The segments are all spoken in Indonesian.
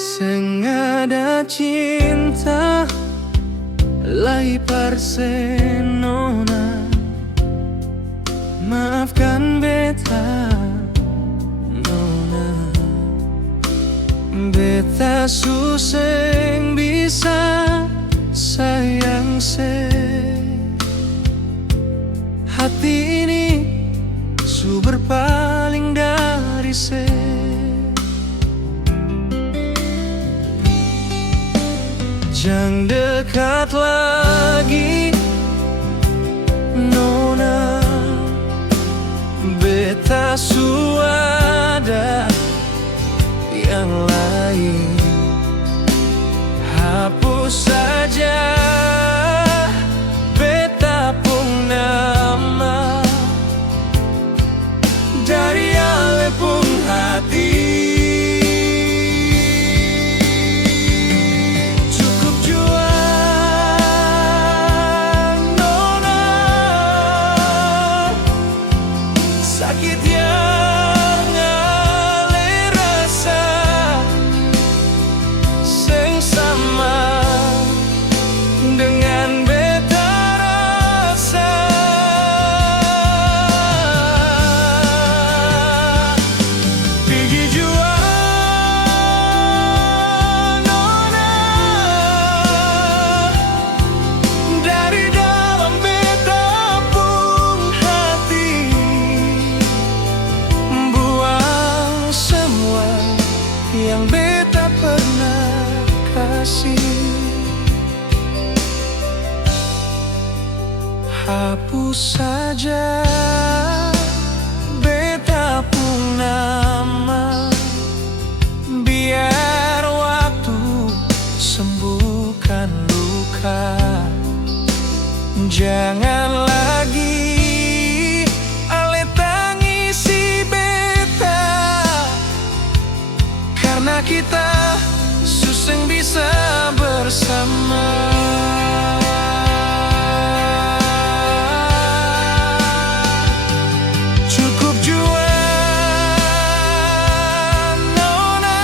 Sengada cinta lai parsenona, maafkan beta nona. Beta suseng bisa sayang se. Hati ini su berpaling dari se. Jangan dekat lagi nona, beta su ada yang lain. Hapus saja beta pun nama dari ale pun hati. Cukup jua nona, sakit yang ale rasa seng sama dengan beta rasa. Pergi jua nona, dari dalam beta pun hati. Buang semua yang beta pernah kasih. Hapus saja beta pun nama, biar waktu sembuhkan luka. Jangan lagi ale tangisi beta, karena kita suseng bisa bersama. Cukup jua nona,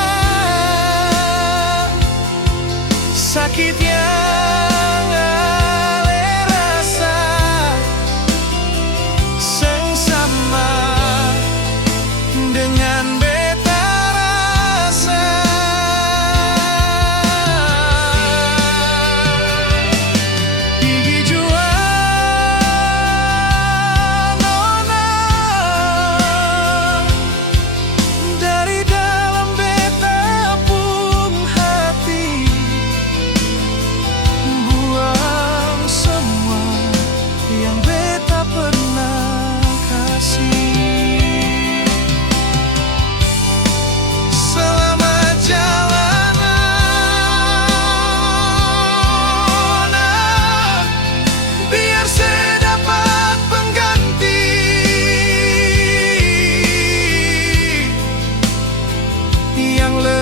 sakit yang ale rasa seng sama dengan beta rasa. Pergi jua nona, dari dalam beta pun hati. Buang semua yang beta pernah kasih. Selamat jalan nona, biar saya dapat pengganti yang lebih